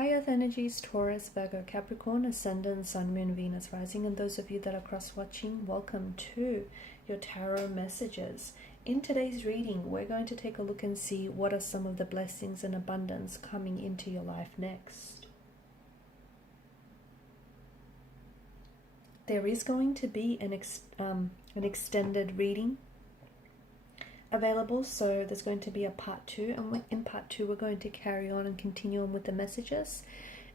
High Earth energies, Taurus, Virgo, Capricorn, Ascendant, Sun, Moon, Venus, Rising, and those of you that are cross-watching, welcome to your tarot messages. In today's reading, we're going to take a look and see what are some of the blessings and abundance coming into your life next. There is going to be an extended reading available, so there's going to be a part 2, and in part 2 we're going to carry on and continue on with the messages,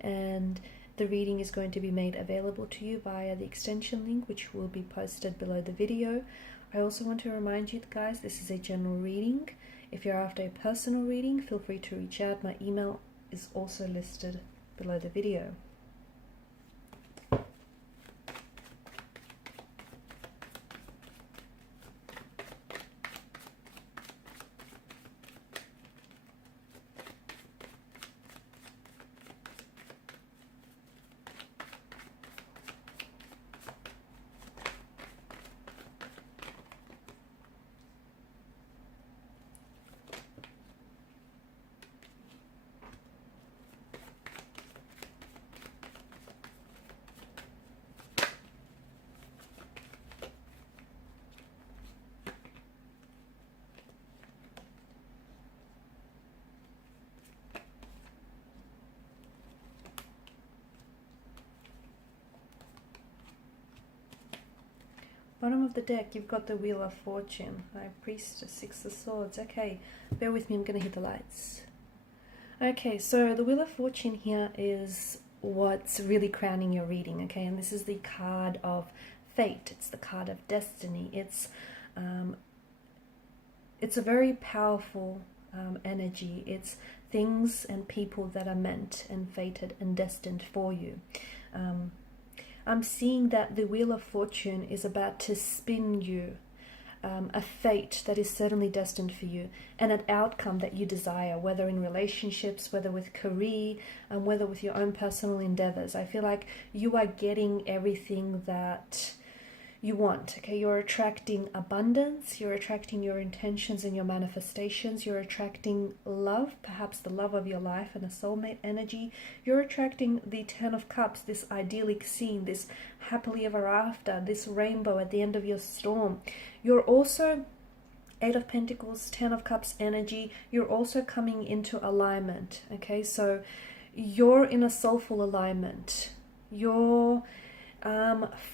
and the reading is going to be made available to you via the extension link, which will be posted below the video. I also want to remind you guys, this is a general reading. If you're after a personal reading, feel free to reach out. My email is also listed below the video. Bottom of the deck, you've got the Wheel of Fortune, High Priestess, Six of Swords. Okay, bear with me, I'm going to hit the lights. Okay, so the Wheel of Fortune here is what's really crowning your reading, okay? And this is the card of fate. It's the card of destiny. It's a very powerful energy. It's things and people that are meant and fated and destined for you. I'm seeing that the Wheel of Fortune is about to spin you a fate that is certainly destined for you, and an outcome that you desire, whether in relationships, whether with career, and whether with your own personal endeavors. I feel like you are getting everything that you want, okay? You're attracting abundance, you're attracting your intentions and your manifestations, you're attracting love, perhaps the love of your life and a soulmate energy. You're attracting the Ten of Cups, this idyllic scene, this happily ever after, this rainbow at the end of your storm. You're also Eight of Pentacles, Ten of Cups energy. You're also coming into alignment, okay? So you're in a soulful alignment. You're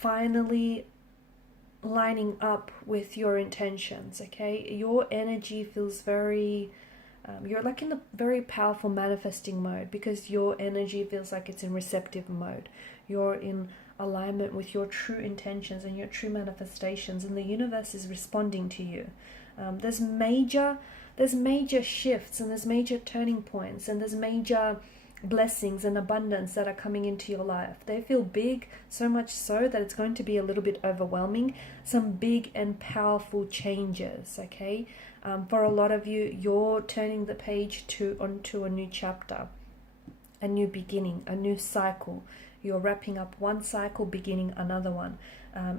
finally lining up with your intentions, okay? Your energy feels very you're like in a very powerful manifesting mode, because your energy feels like it's in receptive mode. You're in alignment with your true intentions and your true manifestations, and the universe is responding to you. There's major shifts, and there's major turning points, and there's major blessings and abundance that are coming into your life. They feel big, so much so that it's going to be a little bit overwhelming. Some big and powerful changes, okay? For a lot of you, you're turning the page onto a new chapter, a new beginning, a new cycle. You're wrapping up one cycle, beginning another one.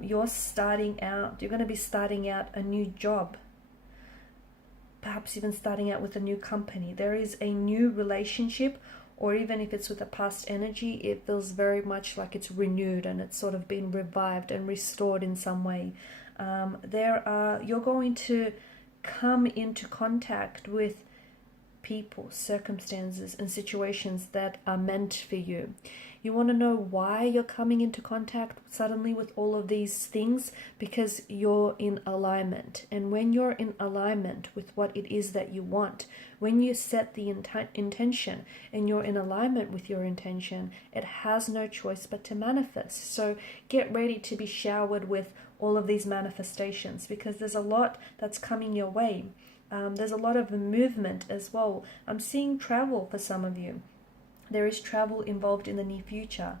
You're going to be starting out a new job, perhaps even starting out with a new company. There is a new relationship, or even if it's with a past energy, it feels very much like it's renewed and it's sort of been revived and restored in some way. You're going to come into contact with people, circumstances, and situations that are meant for you. You want to know why you're coming into contact suddenly with all of these things? Because you're in alignment. And when you're in alignment with what it is that you want, when you set the intention and you're in alignment with your intention, it has no choice but to manifest. So get ready to be showered with all of these manifestations, because there's a lot that's coming your way. There's a lot of movement as well. I'm seeing travel for some of you. There is travel involved in the near future.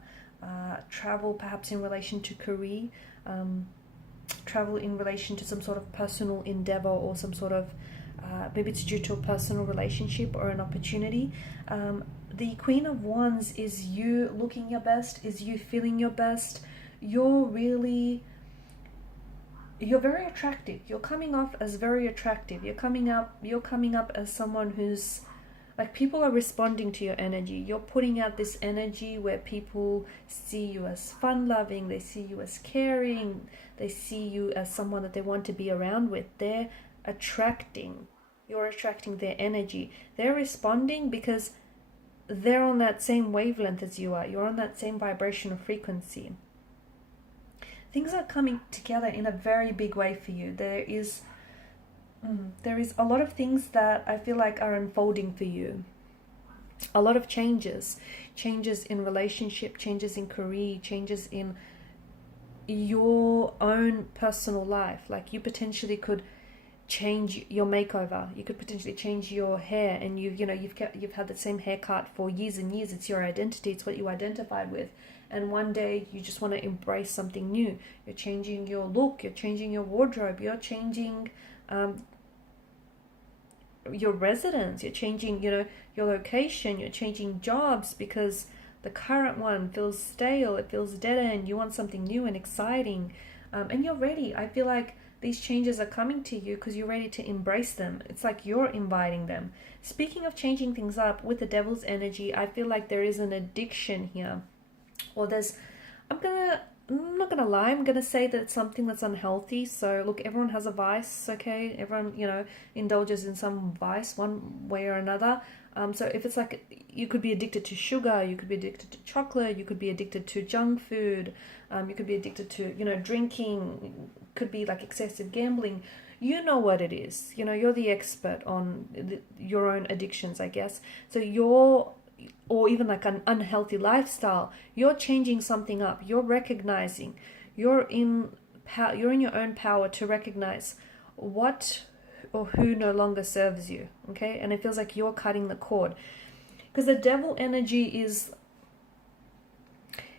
Travel perhaps in relation to career, travel in relation to some sort of personal endeavor, or some sort of, maybe it's due to a personal relationship or an opportunity. The Queen of Wands is you looking your best, is you feeling your best. You're very attractive. You're coming off as very attractive. You're coming up as someone who's Like people are responding to your energy. You're putting out this energy where people see you as fun-loving, they see you as caring, they see you as someone that they want to be around with. They're attracting, you're attracting their energy. They're responding because they're on that same wavelength as you are. You're on that same vibrational frequency. Things are coming together in a very big way for you. There is a lot of things that I feel like are unfolding for you. A lot of changes in relationship, changes in career, changes in your own personal life. Like you potentially could change your makeover. You could potentially change your hair, and you've had the same haircut for years and years. It's your identity. It's what you identified with. And one day you just want to embrace something new. You're changing your look. You're changing your wardrobe. You're changing your residence. You're changing, your location. You're changing jobs because the current one feels stale. It feels dead end. You want something new and exciting, and you're ready. I feel like these changes are coming to you because you're ready to embrace them. It's like you're inviting them. Speaking of changing things up with the devil's energy, I feel like there is an addiction here. Or I'm not gonna lie, I'm gonna say that it's something that's unhealthy. So look, everyone has a vice, okay? Everyone, indulges in some vice one way or another. So if it's like, you could be addicted to sugar, you could be addicted to chocolate, you could be addicted to junk food, you could be addicted to, drinking, could be like excessive gambling. You know what it is. You're the expert on your own addictions, I guess. So or even like an unhealthy lifestyle, you're changing something up. You're recognizing, you're in your own power to recognize what or who no longer serves you, okay? And it feels like you're cutting the cord, because the devil energy is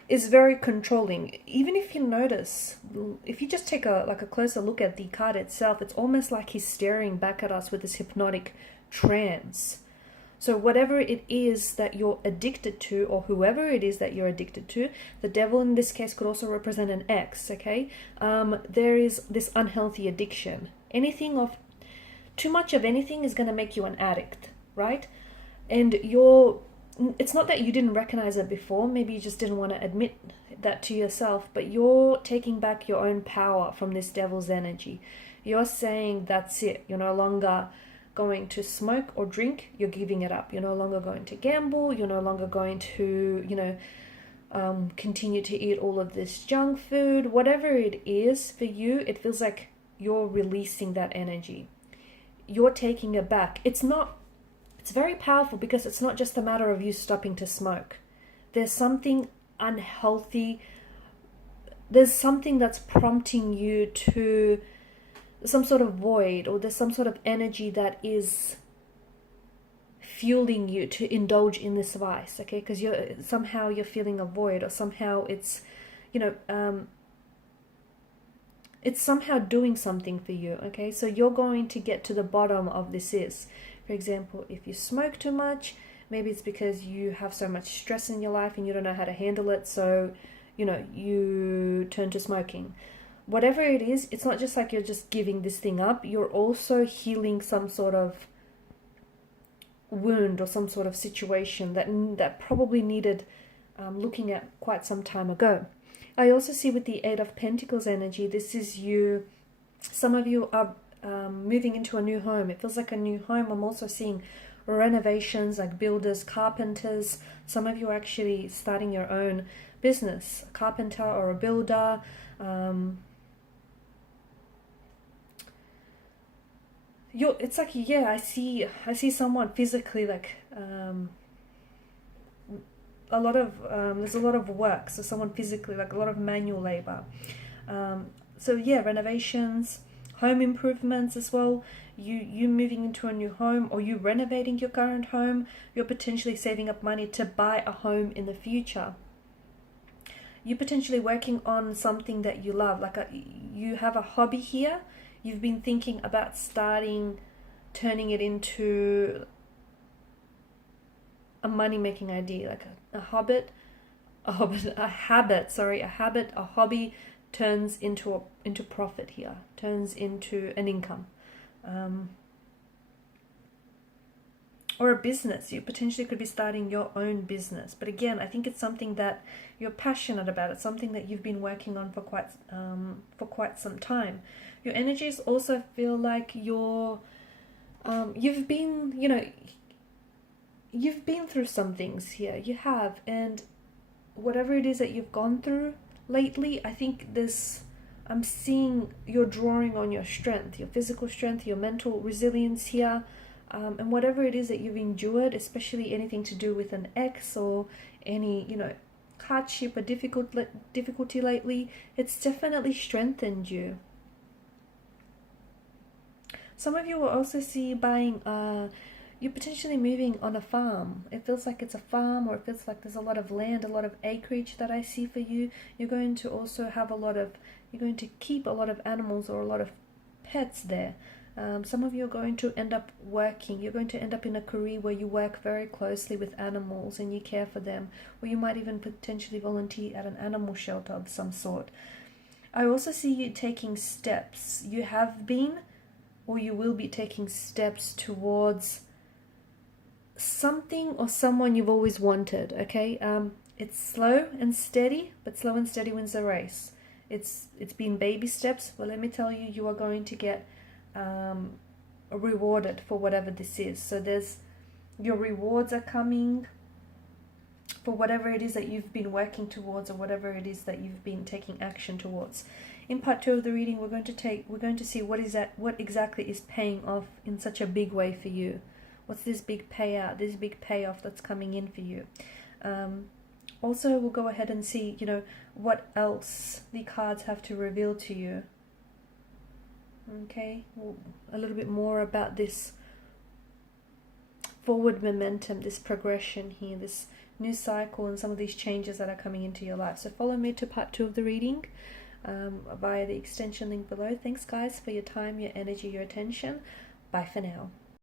very controlling. Even if you notice, if you just take a closer look at the card itself, it's almost like he's staring back at us with this hypnotic trance. So whatever it is that you're addicted to, or whoever it is that you're addicted to, the devil in this case could also represent an ex, okay? There is this unhealthy addiction. Too much of anything is going to make you an addict, right? And it's not that you didn't recognize it before, maybe you just didn't want to admit that to yourself, but you're taking back your own power from this devil's energy. You're saying that's it. You're no longer going to smoke or drink, you're giving it up. You're no longer going to gamble, you're no longer going to, continue to eat all of this junk food. Whatever it is for you, it feels like you're releasing that energy. You're taking it back. It's very powerful because it's not just a matter of you stopping to smoke. There's something unhealthy. There's something that's prompting you to some sort of void, or there's some sort of energy that is fueling you to indulge in this vice, okay? Because you're feeling a void, or somehow it's it's somehow doing something for you, okay? So you're going to get to the bottom of this. For example, if you smoke too much, maybe it's because you have so much stress in your life and you don't know how to handle it, so you turn to smoking. Whatever it is, it's not just like you're just giving this thing up, you're also healing some sort of wound or some sort of situation that probably needed looking at quite some time ago. I also see with the Eight of Pentacles energy, this is you. Some of you are moving into a new home. It feels like a new home. I'm also seeing renovations, like builders, carpenters. Some of you are actually starting your own business, a carpenter or a builder. It's like, yeah, I see someone physically, like there's a lot of work, so someone physically, like a lot of manual labor. So yeah, renovations, home improvements as well. You moving into a new home, or you renovating your current home. You're potentially saving up money to buy a home in the future. You're potentially working on something that you love, you have a hobby here. You've been thinking about turning it into a money-making idea, like a habit, a hobby turns into profit here, turns into an income. or a business. You potentially could be starting your own business. But again, I think it's something that you're passionate about. It's something that you've been working on for quite some time. Your energies also feel like you've been, you've been through some things here. You have, and whatever it is that you've gone through lately, I think I'm seeing you're drawing on your strength, your physical strength, your mental resilience here. And whatever it is that you've endured, especially anything to do with an ex or any, hardship or difficulty lately, it's definitely strengthened you. Some of you will also see buying, you're potentially moving on a farm. It feels like it's a farm, or it feels like there's a lot of land, a lot of acreage that I see for you. You're going to also have you're going to keep a lot of animals or a lot of pets there. Some of you are going to end up working. You're going to end up in a career where you work very closely with animals and you care for them, or you might even potentially volunteer at an animal shelter of some sort. I also see you taking steps. You have been, or you will be taking steps towards something or someone you've always wanted, okay? It's slow and steady, but slow and steady wins the race. It's been baby steps, but let me tell you, you are going to get rewarded for whatever this is. So your rewards are coming for whatever it is that you've been working towards, or whatever it is that you've been taking action towards. In part 2 of the reading, we're going to see what exactly is paying off in such a big way for you. What's this big payout, this big payoff that's coming in for you? Also, we'll go ahead and see, what else the cards have to reveal to you. Okay, well, a little bit more about this forward momentum, this progression here, this new cycle, and some of these changes that are coming into your life. So follow me to part 2 of the reading via the extension link below. Thanks guys for your time, your energy, your attention. Bye for now.